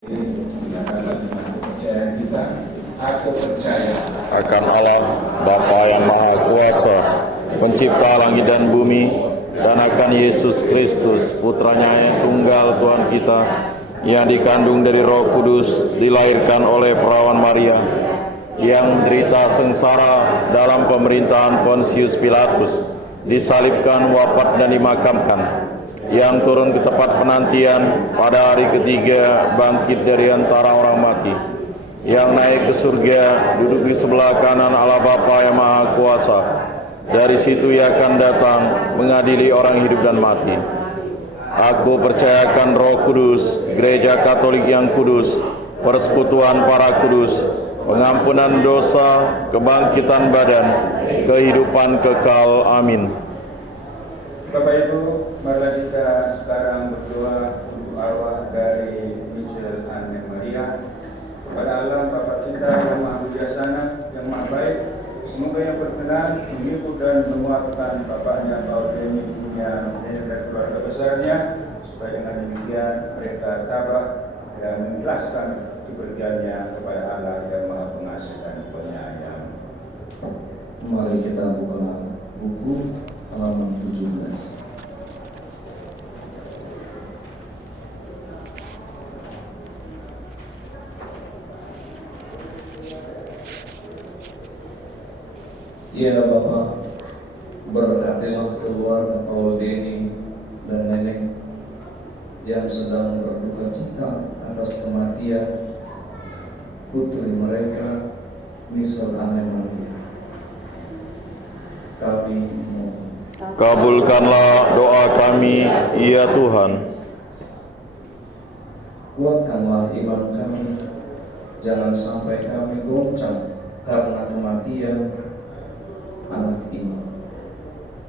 Aku percaya akan Allah, Bapa yang Maha Kuasa, pencipta langit dan bumi, dan akan Yesus Kristus, putranya yang tunggal Tuhan kita, yang dikandung dari Roh Kudus, dilahirkan oleh perawan Maria, yang menderita sengsara dalam pemerintahan Pontius Pilatus, disalibkan, wafat dan dimakamkan, yang turun ke tempat penantian, pada hari ketiga bangkit dari antara orang mati, yang naik ke surga, duduk di sebelah kanan Allah Bapa yang Maha Kuasa. Dari situ Ia akan datang mengadili orang hidup dan mati. Aku percayakan Roh Kudus, Gereja Katolik yang kudus, persekutuan para kudus, pengampunan dosa, kebangkitan badan, kehidupan kekal. Amin. Bapak Ibu, marilah kita sekarang berdoa untuk arwah dari Michelle Anne Maria. Kepada Allah Bapa kita yang Maha Bijaksana, yang Maha Baik, semoga yang berkenan menghibur dan menguatkan bapaknya Paul Denny punya dan keluarga besarnya, supaya dengan demikian mereka tabah dan mengikhlaskan kepergiannya kepada Allah yang Maha Pengasih dan Penyayang. Mari kita buka buku halaman 17. Ya Bapa, berkatilah keluarga Paul Denny dan Neneng yang sedang berduka cita atas kematian putri mereka, Michelle Anne Maria. Kami mohon, Kabulkanlah doa kami, ya Tuhan. kuatkanlah iman kami, jangan sampai kami goncang karena kematian anak ini,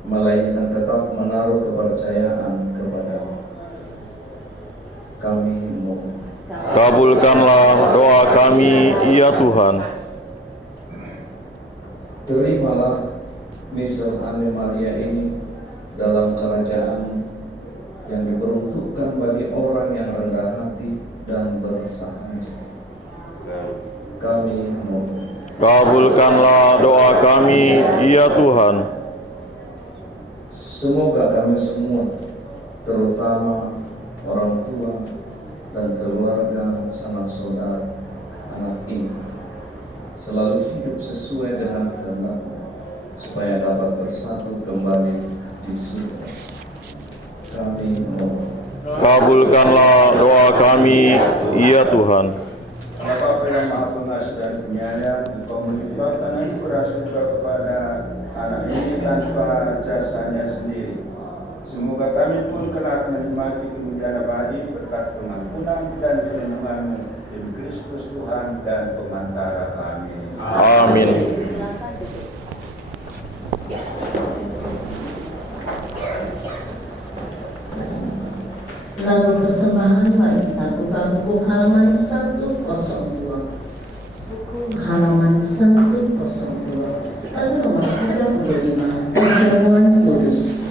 melainkan tetap menaruh kepercayaan kepada-Mu. Kami mohon, Kabulkanlah doa kami, ya Tuhan. terimalah Michelle Anne Maria ini dalam kerajaan yang diperuntukkan bagi orang yang rendah hati dan bersahaja. Kami mohon, Kabulkanlah doa kami, ya Tuhan. semoga kami semua, terutama orang tua dan keluarga sanak saudara anak ini, selalu hidup sesuai dengan kehendak-Mu, supaya dapat bersatu kembali di surga. Kami mohon, Kabulkanlah doa kami, ya Tuhan. Bapa yang Maha Pengasih dan Penyayang, Engkau melimpahkan anugerah surga kepada anak ini tanpa jasanya sendiri. Semoga kami pun kelak menikmati kemuliaan abadi berkat pengampunan dan perlindungan-Mu demi Kristus Tuhan dan pengantara kami. Amin. Lagu persembahan mari kita buka buku halaman 102. Halaman 102. Lagu nomor 35, Perjamuan Kudus.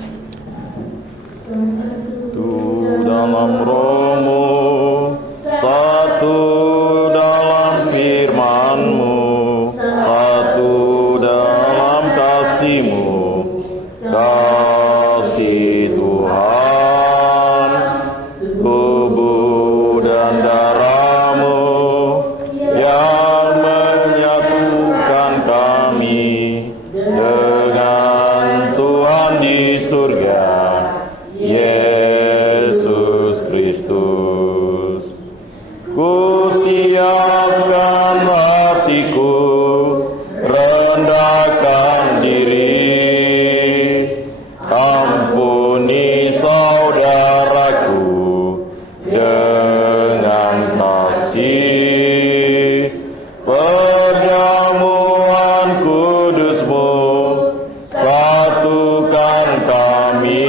Satu dalam rohmu, satu dalam firman-Mu, satu dalam kasih-Mu, kasih Tuhan, tubuh dan darah-Mu yang menyatukan kami dengan Tuhan di surga, Yesus Kristus. Kusiapkan hatiku, rendahkan diri, ampuni saudaraku dengan kasih. Perjamuan kudus-Mu satukan kami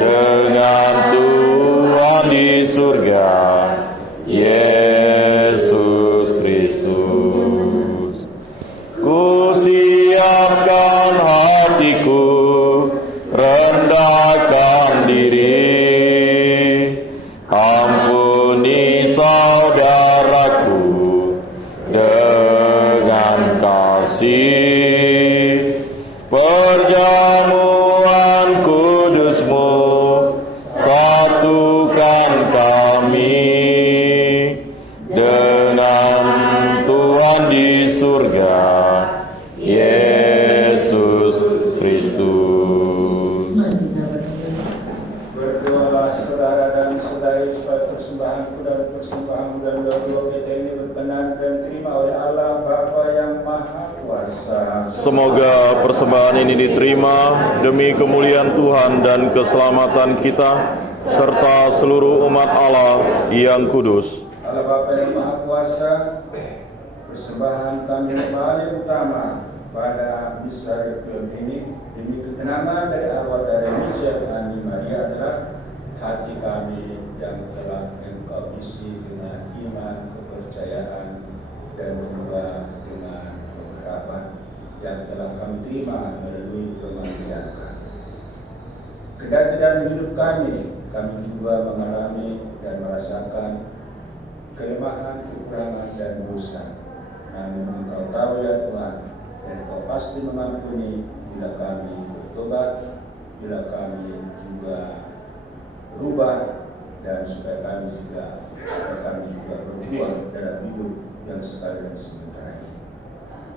dengan Tuhan di surga, Yesus Kristus. Kusiapkan hatiku, rendahkan diri, ampuni penyembahanku dan persembahanmu dan doa-doa kita ini berkenan dan diterima oleh Allah Bapa yang Maha Kuasa. Semoga persembahan ini diterima demi kemuliaan Tuhan dan keselamatan kita, serta seluruh umat Allah yang kudus. Allah Bapa yang Maha Kuasa, persembahan kami yang paling utama pada misa ritual ini demi ketenangan dari awal dari Michelle Ani Maria adalah hati kami yang telah Engkau isi dengan iman, kepercayaan, dan juga dengan pengharapan yang telah kami terima melalui kematian kami. Kendati dalam hidup kami juga mengalami dan merasakan kelemahan, kekurangan, dan dosa. Namun Engkau tahu ya Tuhan, dan Engkau pasti mengampuni bila kami bertobat, bila kami juga berubah, dan supaya kami juga berbuah dalam hidup yang sekali dan sementara ini.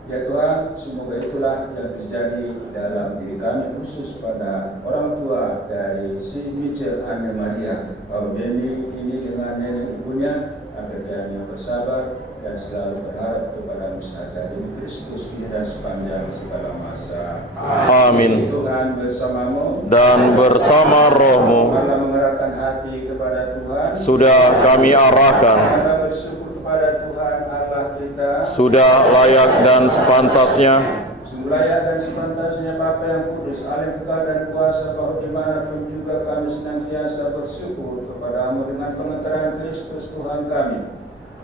Ya Tuhan, semoga itulah yang terjadi dalam diri kami, khusus pada orang tua dari si Michelle Anne Maria, Paul Denny ini dengan nenek ibunya, agar dia bersabar dan selalu berharap kepada saja demi Kristus ini dan sepanjang segala masa. Amin. Tuhan bersamamu Dan bersama rohmu Allah mengerahkan hati kepada Tuhan. sudah kami arahkan, Karena bersyukur kepada Tuhan Allah kita. sudah layak dan sepantasnya. Sungguh layak dan sepantasnya Bapa yang kudus, Allah yang kekal dan kuasa, bahwa dimanapun juga kami senantiasa bersyukur kepadamu dengan pengetahuan Kristus Tuhan kami.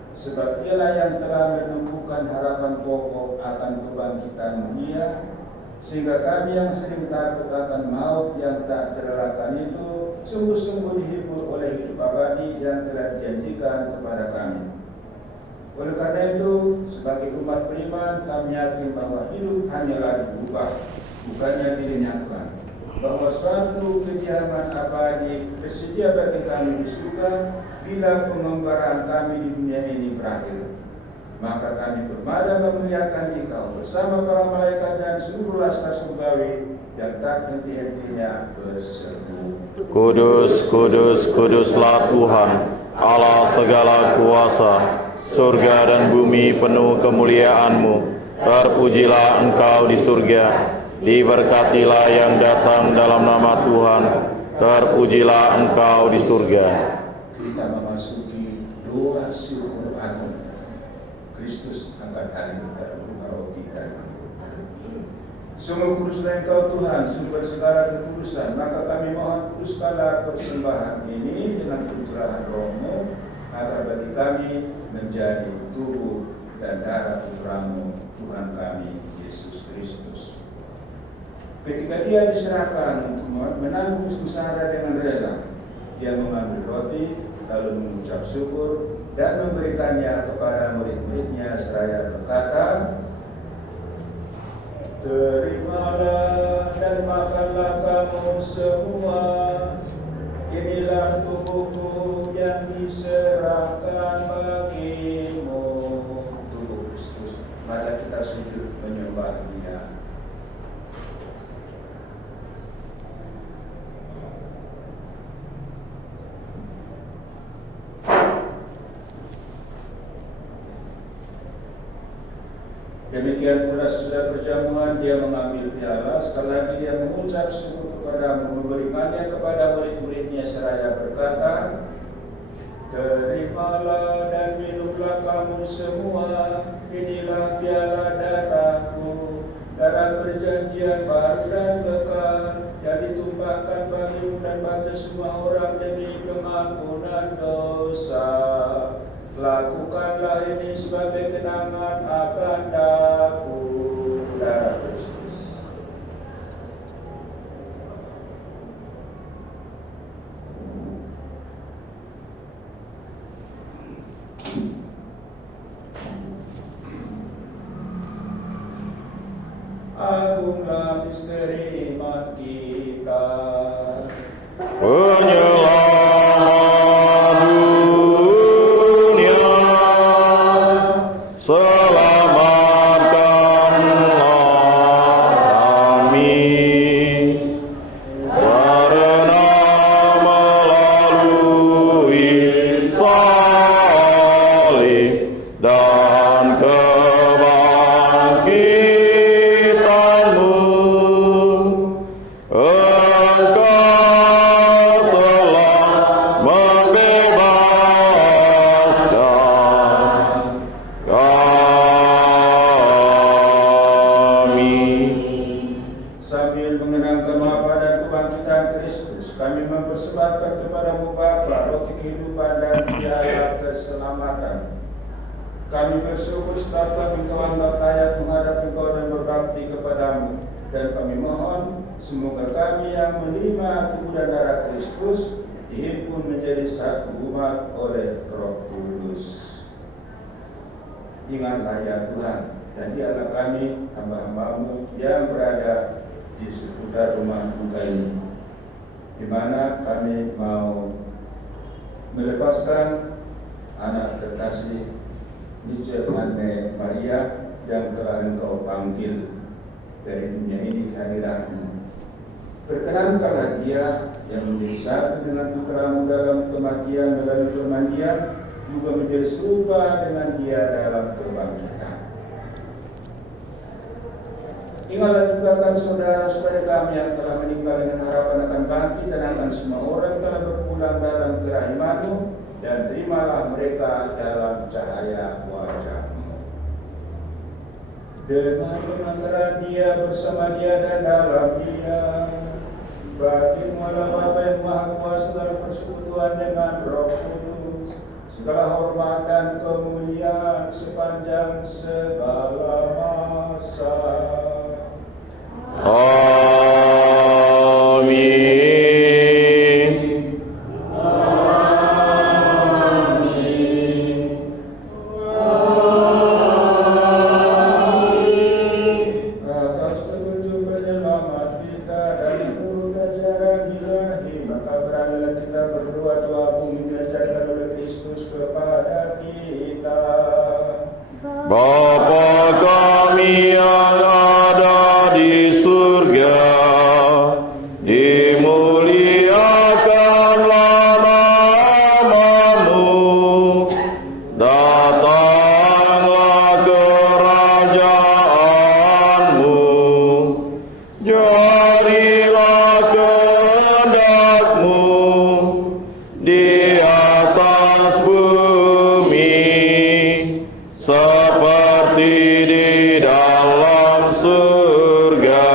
Sebab Dialah yang telah menumbuhkan harapan pokok akan kebangkitan dunia, sehingga kami yang sering takut akan maut yang tak terelakkan itu sungguh-sungguh dihibur oleh hidup abadi yang telah dijanjikan kepada kami. Oleh karena itu, sebagai umat beriman, kami yakin bahwa hidup hanyalah diubah, bukannya dilenyapkan. Bahwa suatu kediaman abadi tersedia bagi kami di surga bila pengembaraan kami di dunia ini berakhir. Maka kami bermada memuliakan Engkau bersama para malaikat dan seluruh laskar surgawi yang tak henti-hentinya berseru. Kudus, kudus, kuduslah Tuhan, Allah segala kuasa. Surga dan bumi penuh kemuliaan-Mu. Terpujilah Engkau di surga. Diberkatilah yang datang dalam nama Tuhan. Terpujilah Engkau di surga. Kita memasuki doa syukur agung. Kristus akan hadir dalam rumah roti dan anggur. Sungguh kuduslah Engkau Tuhan, sumber segala kekudusan. Maka kami mohon kuduskanlah persembahan ini dengan pencurahan Roh-Mu, agar bagi kami menjadi tubuh dan darah Putra-Mu, Tuhan kami Yesus Kristus. Ketika Dia diserahkan untuk menanggung sengsara dengan rela, Dia mengambil roti, lalu mengucap syukur dan memberikannya kepada murid-muridnya seraya berkata, "Terimalah dan makanlah kamu semua. Inilah tubuhku yang diserahkan bagimu." Tubuh Kristus. Mari kita sujud menyembah Dia. Demikian pula sesudah perjamuan Dia mengambil piala, sekali lagi Dia mengucap syukur kepadamu, memberikannya kepada murid-muridnya seraya berkata, "Terimalah dan minumlah kamu semua, inilah piala darahku, darah perjanjian baru dan kekal, yang ditumpahkan bagimu dan bagi semua orang demi pengampunan dosa. Lakukanlah ini sebagai kenangan akan aku." Darah Kristus. Agunglah misteri iman kita. Penyelamat dunia, selamatkanlah kami, karena melalui kehidupan dan biaya keselamatan. Kami bersyukur sebab kami Engkau anggap layak menghadap Engkau dan berbakti kepadamu. Dan kami mohon, semoga kami yang menerima tubuh dan darah Kristus dihimpun menjadi satu umat oleh Roh Kudus. Ingatlah ya Tuhan, dan dialah kami hamba-hambamu yang berada di seputar rumah duka ini, di mana kami mau melepaskan anak terkasih Michel Anne Maria yang telah Engkau panggil dari dunia ini kehadiran-Mu. Perkenankanlah dia yang menjadi satu dengan putra-Mu dalam kematian melalui permandian, juga menjadi serupa dengan dia dalam kebangkitan. Ingatlah juga kan saudara-saudara kami yang telah meninggal dengan harapan akan bangkit, dan akan semua orang yang telah berpulang dalam kerahiman-Mu, dan terimalah mereka dalam cahaya wajah-Mu. Dengan antara dia, bersama dia, dan dalam dia, bagi-Mu adalah Bapa yang Maha Kuasa dalam persekutuan dengan Roh Kudus, segala hormat dan kemuliaan sepanjang segala masa. Amin. Atas petunjuk penyelamat kita dari turut ajaran ilahi, maka beranilah kita berdoa doa bumi diajarkan oleh Kristus kepada kita. Bapa kami yang ada di surga, dimuliakanlah nama-Mu, datanglah kerajaan-Mu, jadilah kehendak-Mu di atas bumi seperti di dalam surga.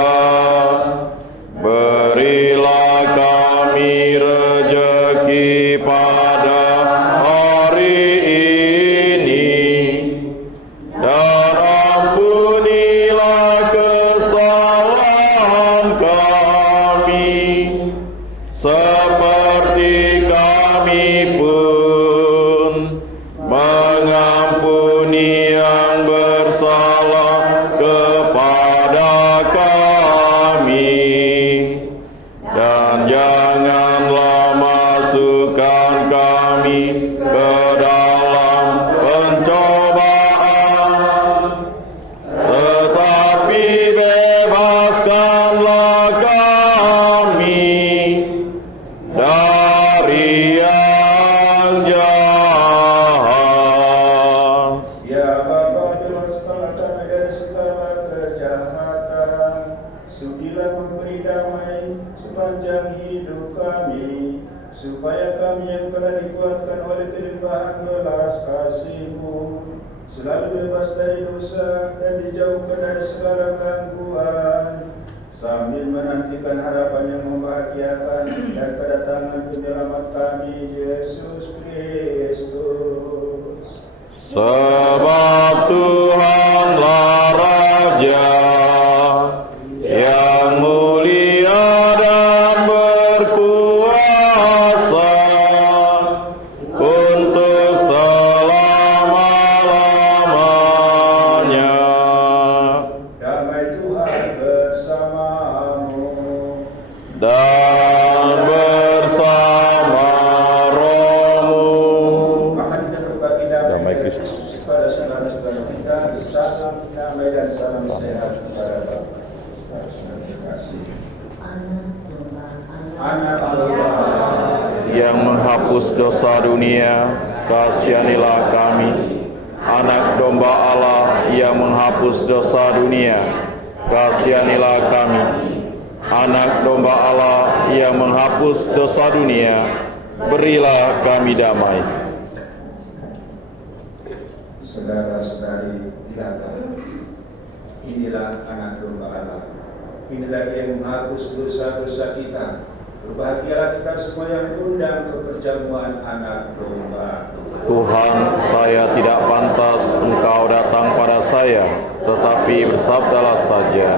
Berilah kami rejeki pada hari ini, dan ampunilah kesalahan kami, seperti kami pun mengampuni yang bersalah kepada kami. Dan janganlah masukkan kami ke dalam pencobaan, tetapi bebaskanlah kami dari yang jahat. Ya Bapa, bebaskanlah kami dari segala kejahatan, sudilah memberi damai sepanjang hidup kami, supaya kami yang telah dikuatkan oleh kelimpahan belas kasih-Mu selalu bebas dari dosa dan dijauhkan dari segala gangguan, sambil menantikan harapan yang membahagiakan dan kedatangan penyelamat kami, Yesus Kristus. Sebab Tuhanlah Raja yang mulia dan berkuasa untuk selama-lamanya. Damai Tuhan bersamamu. Dan bersama rohmu. Maka kita berbagi Damai Kristus. kepada saudara-saudara kita. Salam damai dan salam sehat kepada Bapa. Terima kasih. Anak Allah Yang menghapus dosa dunia, kasihanilah kami. Anak domba Allah yang menghapus dosa dunia, kasihanilah kami. Anak domba Allah yang menghapus dosa dunia, berilah kami damai. Saudara-saudari, lihatlah, inilah anak domba Allah. Inilah dia yang menghapus dosa-dosa kita. Berbahagialah kita semua yang diundang ke perjamuan anak domba. Tuhan, saya tidak pantas Engkau datang pada saya, tetapi bersabdalah saja,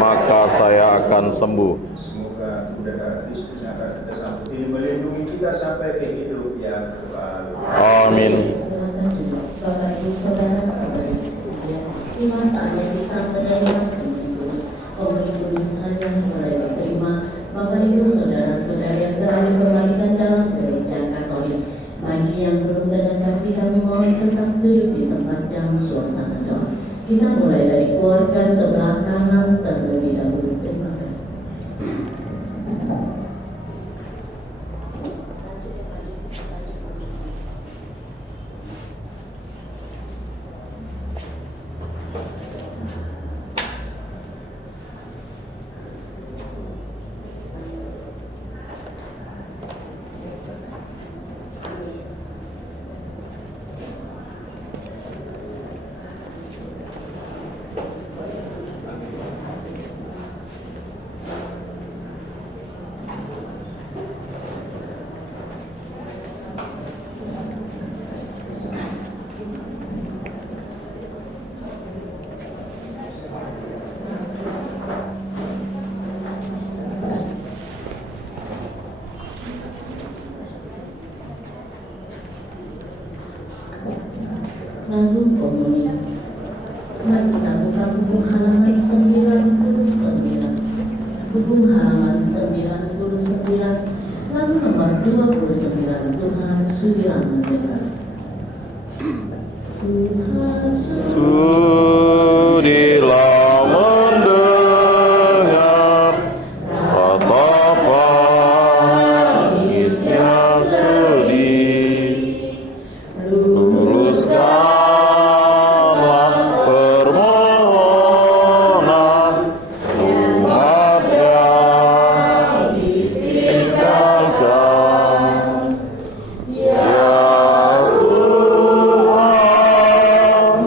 maka saya akan sembuh. Semoga tubuh dan darah Kristus yang akan kita sambut ini melindungi kita sampai ke hidup yang kekal. Amin. Silakan duduk, Bapak Ibu saudara-saudari sekalian. Inilah saatnya kita menerima Komuni Kudus. Komuni Kudus hanya mulai diterima Bapak Ibu saudara-saudari yang telah dikembalikan dalam gereja Katolik. Bagi yang belum dengan kasih kami mohon tetap duduk di tempat dalam suasana doa. Kita mulai dari keluarga sebelah kanan terlebih dahulu. Terima kasih. Lagu komuni. Mari kita buka buku halaman 99. Buku halaman 99. Lagu nomor 29. Tuhan sudilah mendengar. Tuhan Sudilah mendengar ratapan isnya sedih. Luluskanlah permohonan umat yang ditinggalkan. Ya Tuhan,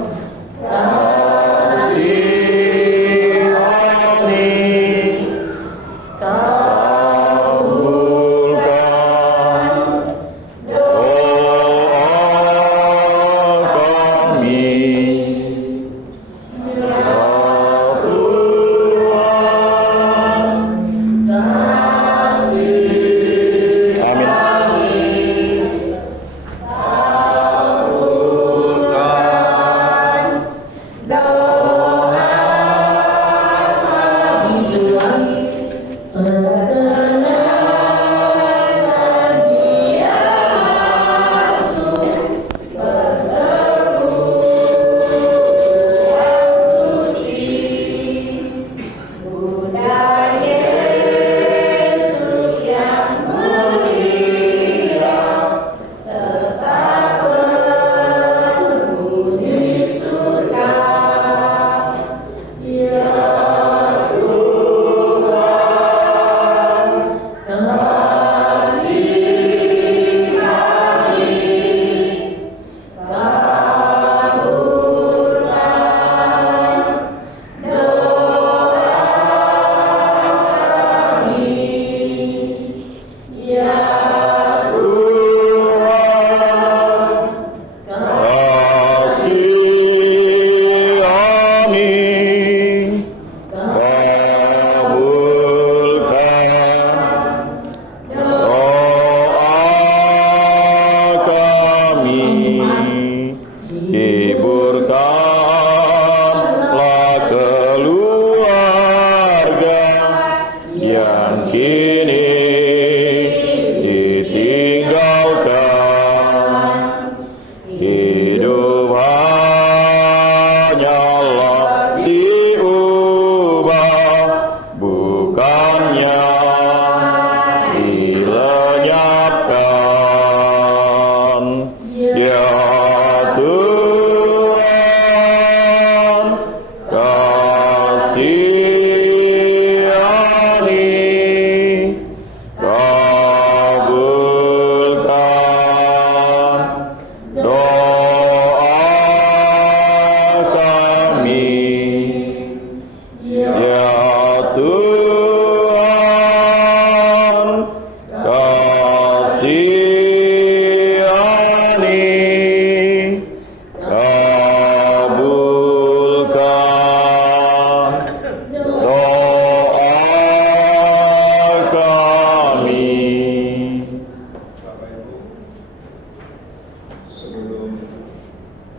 sebelum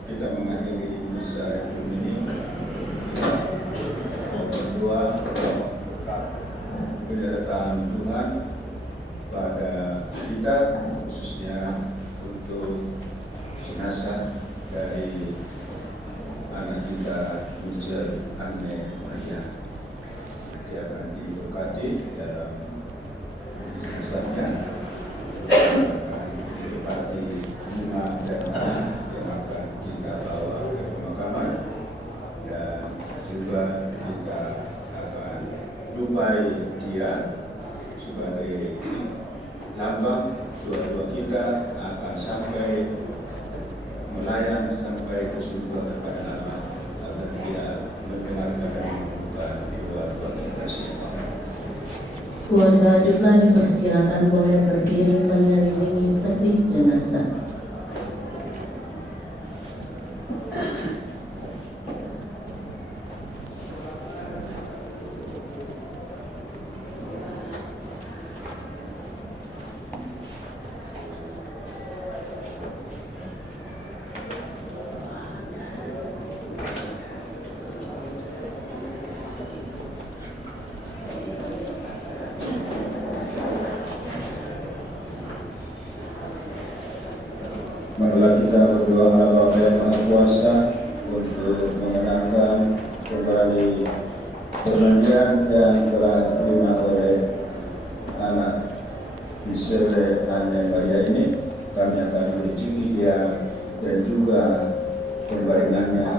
kita mengakhiri misa ini, kita berdoa penyertaan Tuhan pada kita, khususnya untuk jenazah dari anak kita Michelle Anne Maria. Dia akan diberkati dalam jenazahnya, diberkati bunga dan yang akan kita bawa ke pemakaman, dan juga kita akan dupai dia sebagai lambang doa-doa kita akan sampai melayang sampai ke surga kepada Allah, agar dia mendengarkan dan membuka doa-doa kita semua. Keluarga duka dipersilakan boleh berdiri mengelilingi peti jenazah. Marilah kita berdoa kepada Bapa yang Maha Kuasa untuk mengenangkan kembali perjanjian yang telah diterima oleh anak Michelle Anne Maria ini. Kami akan mengunjungi dia dan juga pembaringannya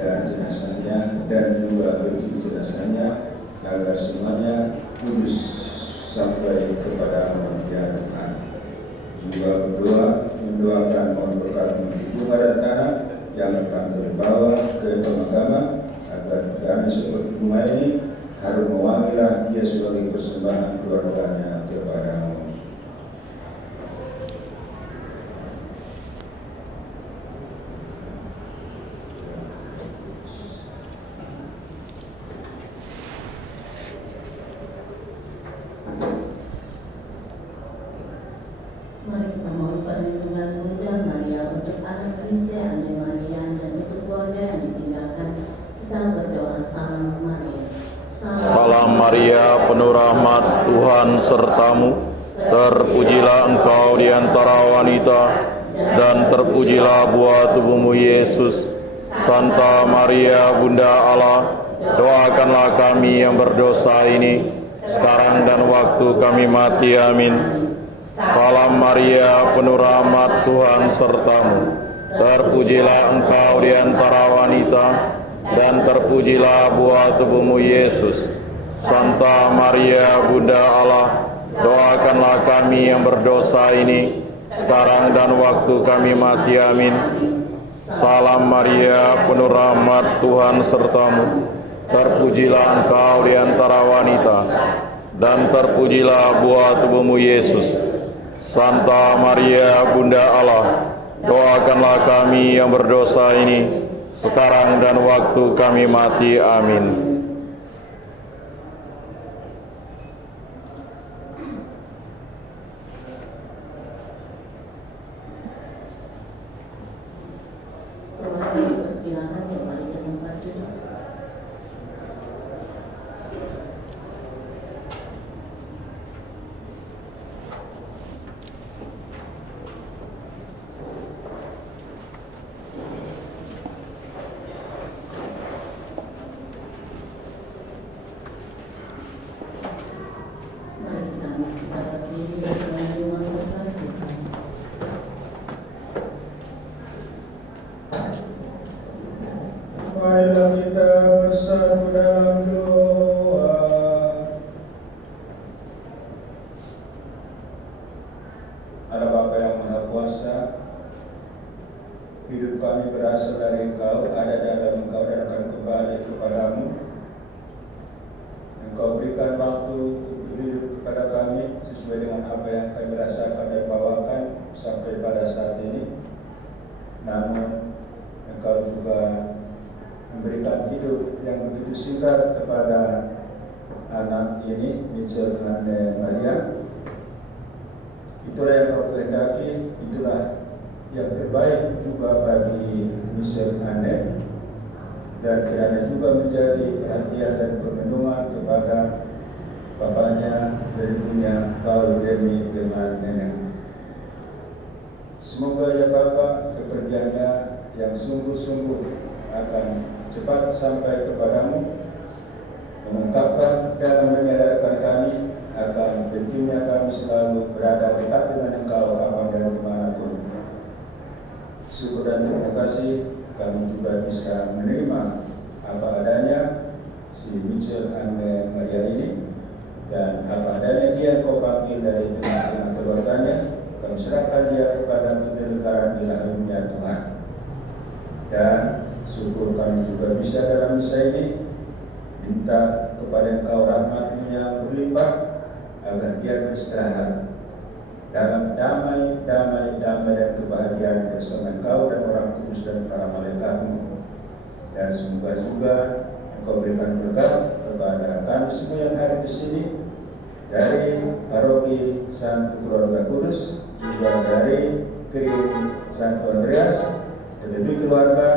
dan jenazahnya, dan juga begitu jenazahnya, agar semuanya kudus sampai kepada manusia Tuhan. Juga berdoa mendoakan mohon berkat bunga dan tanah yang akan terbawa ke pemakaman, agar kami seperti bunga ini harum mewangilah dia sebagai persembahan keluarganya kepadamu. Mari kita mohon perlindungan Bunda Maria untuk anak Michelle Anne Maria dan untuk keluarga yang ditinggalkan. Kita berdoa. Salam Maria. Salam Maria, penuh rahmat, Tuhan sertamu. Terpujilah engkau di antara wanita, dan terpujilah buah tubuhmu Yesus. Santa Maria, Bunda Allah, doakanlah kami yang berdosa ini, sekarang dan waktu kami mati. Amin. Salam Maria, penuh rahmat, Tuhan sertamu. Terpujilah engkau di antara wanita, dan terpujilah buah tubuhmu Yesus. Santa Maria, Bunda Allah, doakanlah kami yang berdosa ini, sekarang dan waktu kami mati. Amin. Salam Maria, penuh rahmat, Tuhan sertamu. Terpujilah engkau di antara wanita, dan terpujilah buah tubuhmu Yesus. Santa Maria, Bunda Allah, doakanlah kami yang berdosa ini, sekarang dan waktu kami mati. Amin. Keluarga dipersilakan kembali ke tempat duduk. Mari kita bersikap berdiri dengan mengucapkan Tuhan. Marilah kita bersatu dalam doa. Allah Bapa yang Maha Kuasa, hidup kami berasal dari Engkau, ada dalam Engkau dan akan kembali kepadamu. Engkau berikan waktu untuk hidup kepada kami sesuai dengan apa yang kami rasakan dan bawakan sampai pada saat ini. Namun Engkau juga memberikan hidup yang begitu singkat kepada anak ini, Michelle Anne Maria. Itulah yang Kau kehendaki, itulah yang terbaik juga bagi Michelle Anne, dan kiranya juga menjadi perhatian dan perlindungan kepada bapaknya dari dunia Paul Denny dengan nenek. Semoga ya Bapa, kepergiannya yang sungguh-sungguh akan cepat sampai kepadamu, mengungkapkan dan menyadarkan kami akan pentingnya kami selalu berada dekat dengan Engkau kapan dan dimanapun. Syukur dan terima kasih kami juga bisa menerima apa adanya si Michelle Anne Maria ini, dan apa adanya dia Kau panggil dari tengah-tengah keluarganya. Kami serahkan dia kepada penyelenggaraan ilahnya Tuhan. Dan syukur kami juga bisa dalam misa ini minta kepada Engkau rahmat-Mu yang berlimpah, agar dia beristirahat dalam damai dan kebahagiaan bersama Engkau dan Orang Kudus dan para malaikat-Mu. Dan semoga juga Engkau berikan berkat kepada kami semua yang hadir di sini, dari paroki Santo Keluarga Kudus, juga dari Gereja Santo Andreas, terlebih keluarga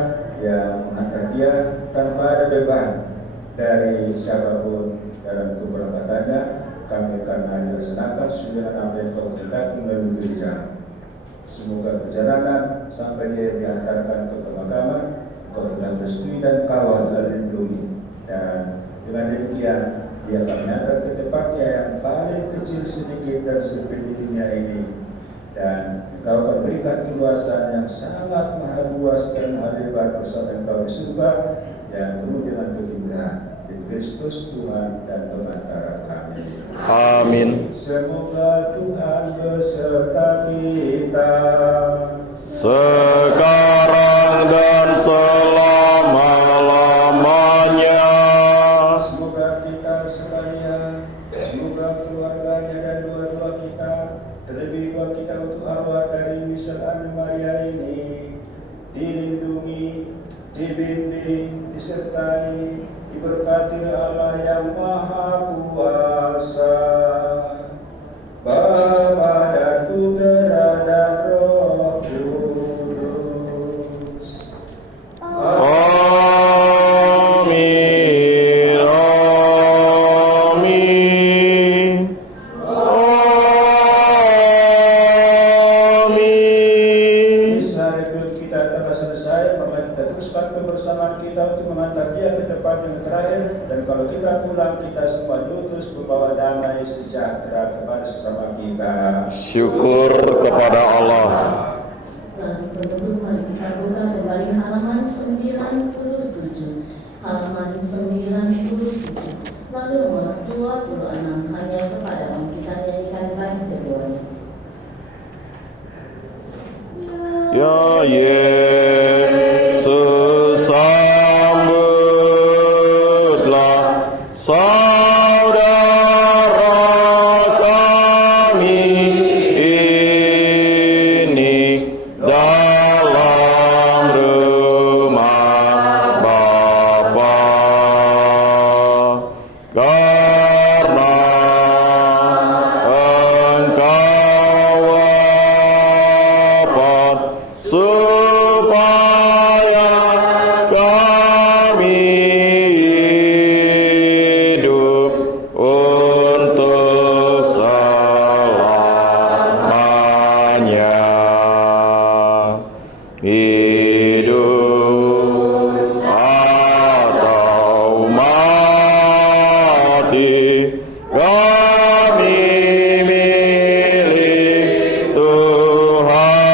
yang menghantar dia tanpa ada beban dari siapapun dalam keberangkatannya. Kami akan dilaksanakan sesuai dengan apa yang Kau kehendaki melalui gereja. Semoga perjalanan sampai dia diantarkan ke pemakaman Kau tetap restui dan kawal dan lindungi, dan dengan demikian dia akan mengantar ke tempatnya yang paling kecil sedikit dan seperti dunia ini, dan Engkau akan berikan keluasan yang sangat maha luas dan maha lebar bersama Engkau di surga yang penuh dengan kegembiraan. Demi Kristus Tuhan dan Pengantara kami. Amin. Semoga Tuhan beserta kita Sekarang dan selama-lamanya. Semoga kita sekalian, semoga keluarganya dan dua-dua kita, terlebih dua kita untuk arwah dari Michelle Anne Maria ini, dilindungi, dibimbing, disertai, diberkati oleh Allah yang Maha Kuasa, Bapa dan Putra dan Roh Kudus. Amin. Amin. Amin. Misa Requiem kita telah selesai, maka kita teruskan kebersamaan kita untuk mengantar dia ke tempat yang terakhir. Dan kalau kita pulang, kita semua diutus membawa damai sejahtera kepada sesama kita. Syukur kepada Allah. Lalu penutup mari kita buka kembali halaman 97. Halaman 97. Lalu nomor 26 hanya kepadamu kita nyanyikan keduanya. Ya Yesus, sambutlah saudara kami ini dalam rumah Bapa, karena Engkau wafat supaya kami hidup untuk selamanya. Hidup atau mati, kami milik Tuhan.